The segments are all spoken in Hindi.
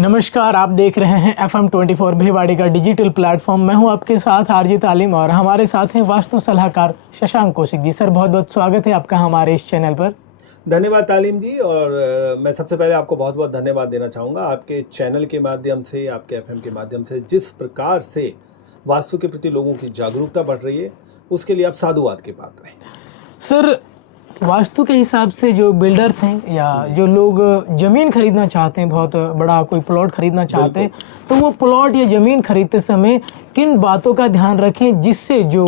नमस्कार, आप देख रहे हैं FM 24 भिवाड़ी का डिजिटल प्लेटफॉर्म। मैं हूं आपके साथ आरजे तालीम और हमारे साथ हैं वास्तु सलाहकार शशांक कौशिक जी। सर, बहुत बहुत स्वागत है आपका हमारे इस चैनल पर। धन्यवाद तालीम जी। और मैं सबसे पहले आपको बहुत बहुत धन्यवाद देना चाहूँगा। आपके चैनल के माध्यम से, आपके FM के माध्यम से जिस प्रकार से वास्तु के प्रति लोगों की जागरूकता बढ़ रही है, उसके लिए आप साधुवाद के पात्र हैं। सर, वास्तु के हिसाब से जो बिल्डर्स हैं या जो लोग ज़मीन खरीदना चाहते हैं, बहुत बड़ा कोई प्लॉट खरीदना चाहते हैं, तो वो प्लॉट या ज़मीन खरीदते समय किन बातों का ध्यान रखें जिससे जो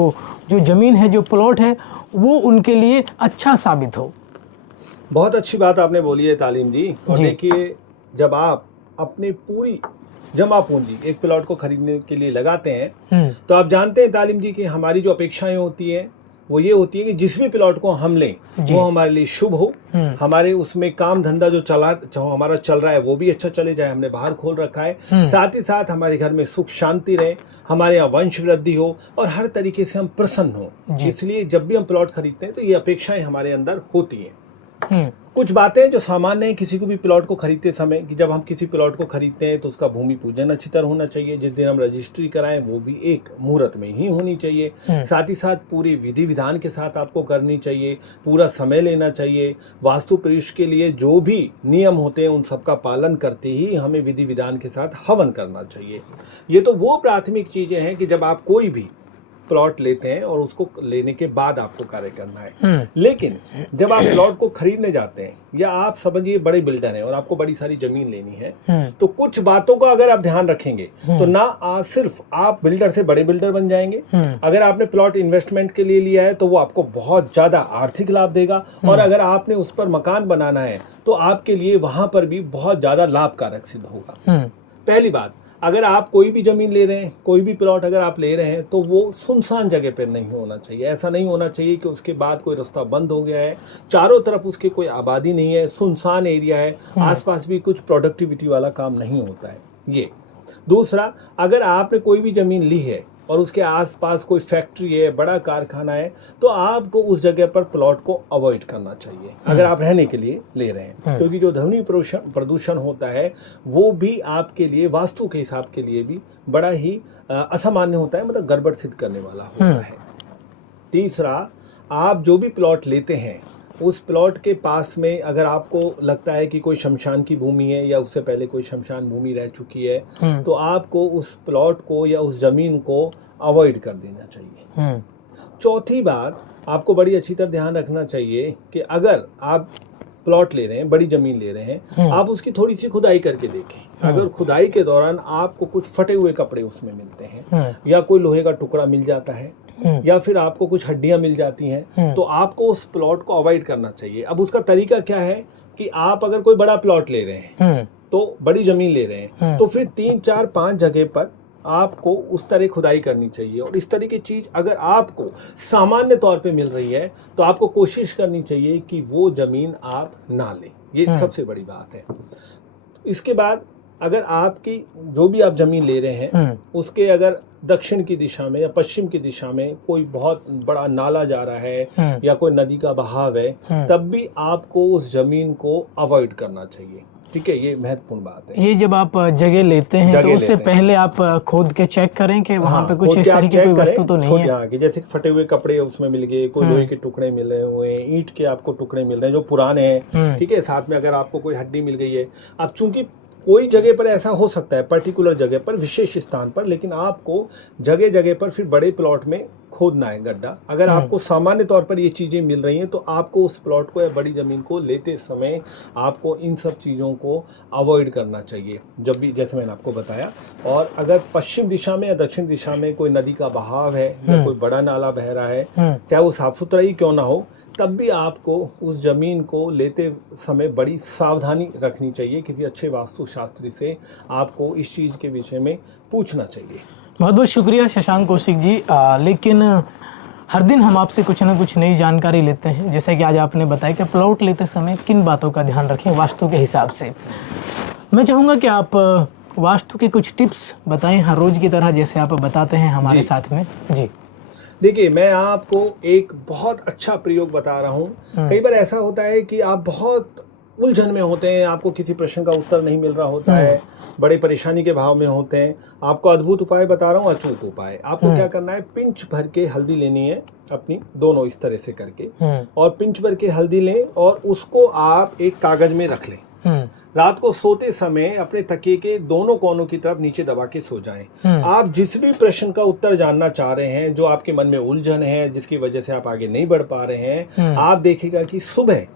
ज़मीन है, जो प्लॉट है, वो उनके लिए अच्छा साबित हो? बहुत अच्छी बात आपने बोली है तालीम जी। और देखिए, जब आप अपनी पूरी जमा पूंजी एक प्लॉट को खरीदने के लिए लगाते हैं, तो आप जानते हैं तालीम जी कि हमारी जो अपेक्षाएं होती हैं वो ये होती है कि जिस भी प्लॉट को हम लें वो हमारे लिए शुभ हो, हमारे उसमें काम धंधा जो हमारा चल रहा है वो भी अच्छा चले जाए, हमने बाहर खोल रखा है, साथ ही साथ हमारे घर में सुख शांति रहे, हमारे यहाँ वंश वृद्धि हो और हर तरीके से हम प्रसन्न हो। इसलिए जब भी हम प्लॉट खरीदते हैं तो ये अपेक्षाएं हमारे अंदर होती हैं। कुछ बातें जो सामान्य है किसी को भी प्लॉट को खरीदते समय, कि जब हम किसी प्लॉट को खरीदते हैं तो उसका भूमि पूजन अच्छी तरह होना चाहिए। जिस दिन हम रजिस्ट्री कराएं वो भी एक मुहूर्त में ही होनी चाहिए। साथ ही साथ पूरी विधि विधान के साथ आपको करनी चाहिए, पूरा समय लेना चाहिए। वास्तु प्रवेश के लिए जो भी नियम होते हैं उन सबका पालन करते ही हमें विधि विधान के साथ हवन करना चाहिए। ये तो वो प्राथमिक चीजें हैं कि जब आप कोई भी प्लॉट लेते हैं और उसको लेने के बाद आपको कार्य करना है। लेकिन जब आप प्लॉट को खरीदने जाते हैं, या आप समझिए बड़े बिल्डर हैं और आपको बड़ी सारी जमीन लेनी है, तो कुछ बातों का अगर आप ध्यान रखेंगे तो ना सिर्फ आप बिल्डर से बड़े बिल्डर बन जाएंगे, अगर आपने प्लॉट इन्वेस्टमेंट के लिए लिया है तो वो आपको बहुत ज्यादा आर्थिक लाभ देगा, और अगर आपने उस पर मकान बनाना है तो आपके लिए वहां पर भी बहुत ज्यादा लाभकारक सिद्ध होगा। पहली बात, अगर आप कोई भी जमीन ले रहे हैं, कोई भी प्लॉट अगर आप ले रहे हैं, तो वो सुनसान जगह पर नहीं होना चाहिए। ऐसा नहीं होना चाहिए कि उसके बाद कोई रास्ता बंद हो गया है, चारों तरफ उसके कोई आबादी नहीं है, सुनसान एरिया है, आसपास भी कुछ प्रोडक्टिविटी वाला काम नहीं होता है। ये दूसरा, अगर आपने कोई भी जमीन ली है और उसके आसपास कोई फैक्ट्री है, बड़ा कारखाना है, तो आपको उस जगह पर प्लॉट को अवॉइड करना चाहिए अगर आप रहने के लिए ले रहे हैं, क्योंकि जो ध्वनि प्रदूषण होता है वो भी आपके लिए, वास्तु के हिसाब के लिए भी बड़ा ही असामान्य होता है, मतलब गड़बड़ सिद्ध करने वाला होता है। तीसरा, आप जो भी प्लॉट लेते हैं उस प्लॉट के पास में अगर आपको लगता है कि कोई शमशान की भूमि है या उससे पहले कोई शमशान भूमि रह चुकी है, तो आपको उस प्लॉट को या उस जमीन को अवॉइड कर देना चाहिए। चौथी बात, आपको बड़ी अच्छी तरह ध्यान रखना चाहिए कि अगर आप प्लॉट ले रहे हैं, बड़ी जमीन ले रहे हैं, आप उसकी थोड़ी सी खुदाई करके देखें। अगर खुदाई के दौरान आपको कुछ फटे हुए कपड़े उसमें मिलते हैं, या कोई लोहे का टुकड़ा मिल जाता है, या फिर आपको कुछ हड्डियां मिल जाती हैं, तो आपको उस प्लॉट को अवॉइड करना चाहिए। अब उसका तरीका क्या है कि आप अगर कोई बड़ा प्लॉट ले रहे हैं, तो बड़ी जमीन ले रहे हैं, तो फिर 3, 4, 5 जगह पर आपको उस तरह खुदाई करनी चाहिए। और इस तरह की चीज अगर आपको सामान्य तौर पे मिल रही है तो आपको कोशिश करनी चाहिए कि वो जमीन आप ना लें। ये सबसे बड़ी बात है। इसके बाद, अगर आपकी जो भी आप जमीन ले रहे हैं उसके अगर दक्षिण की दिशा में या पश्चिम की दिशा में कोई बहुत बड़ा नाला जा रहा है या कोई नदी का बहाव है, तब भी आपको उस जमीन को अवॉइड करना चाहिए। ठीक है, ये महत्वपूर्ण बात है। ये जब आप जगह लेते हैं तो उससे पहले आप खोद के चेक करें कि वहाँ पे कुछ इस तरह की कोई वस्तु तो नहीं है। कि जैसे फटे हुए कपड़े उसमें मिल गए, कोई लोहे के टुकड़े मिले हुए हैं, ईंट के आपको टुकड़े मिल रहे हैं जो पुराने हैं, ठीक है, साथ में अगर आपको कोई हड्डी मिल गई है। अब चूंकि कोई जगह पर ऐसा हो सकता है, पर्टिकुलर जगह पर, विशेष स्थान पर, लेकिन आपको जगह जगह पर फिर बड़े प्लॉट में खोदना है गड्ढा। अगर आपको सामान्य तौर पर ये चीजें मिल रही हैं तो आपको उस प्लॉट को या बड़ी जमीन को लेते समय आपको इन सब चीजों को अवॉइड करना चाहिए, जब भी, जैसे मैंने आपको बताया। और अगर पश्चिम दिशा में या दक्षिण दिशा में कोई नदी का बहाव है या कोई बड़ा नाला बह रहा है, चाहे वो साफ सुथरा ही क्यों ना हो, तब भी आपको उस जमीन को लेते समय बड़ी सावधानी रखनी चाहिए। किसी अच्छे वास्तु शास्त्री से आपको इस चीज के विषय में पूछना चाहिए। बहुत बहुत शुक्रिया शशांक कौशिक जी। लेकिन हर दिन हम आपसे कुछ ना कुछ नई जानकारी लेते हैं, जैसे कि आज आपने बताया कि प्लॉट लेते समय किन बातों का ध्यान रखें वास्तु के हिसाब से। मैं चाहूँगा कि आप वास्तु के कुछ टिप्स बताएं हर रोज की तरह, जैसे आप बताते हैं हमारे साथ में। जी देखिए, मैं आपको एक बहुत अच्छा प्रयोग बता रहा हूँ। कई बार ऐसा होता है कि आप बहुत उलझन में होते हैं, आपको किसी प्रश्न का उत्तर नहीं मिल रहा होता है, बड़े परेशानी के भाव में होते हैं, आपको अद्भुत उपाय बता रहा हूँ, अचूक उपाय। आपको क्या करना है, पिंच भर के हल्दी लेनी है अपनी, दोनों इस तरह से करके, और पिंच भर के हल्दी लें और उसको आप एक कागज में रख लें। रात को सोते समय अपने तकिए के दोनों कोनों की तरफ नीचे दबा के सो जाएं। आप जिस भी प्रश्न का उत्तर जानना चाह रहे हैं, जो आपके मन में उलझन है, जिसकी वजह से आप आगे नहीं बढ़ पा रहे हैं, आप देखिएगा कि सुबह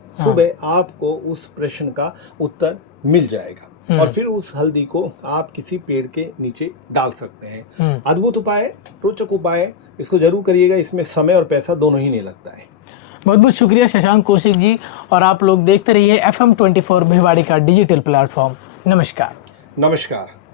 आपको उस प्रश्न का उत्तर मिल जाएगा। और फिर उस हल्दी को आप किसी पेड़ के नीचे डाल सकते हैं। अद्भुत उपाय, रोचक उपाय, इसको जरूर करिएगा। इसमें समय और पैसा दोनों ही नहीं लगता है। बहुत बहुत शुक्रिया शशांक कौशिक जी, और आप लोग देखते रहिए FM 24 भिवाड़ी का डिजिटल प्लेटफॉर्म। नमस्कार। नमस्कार।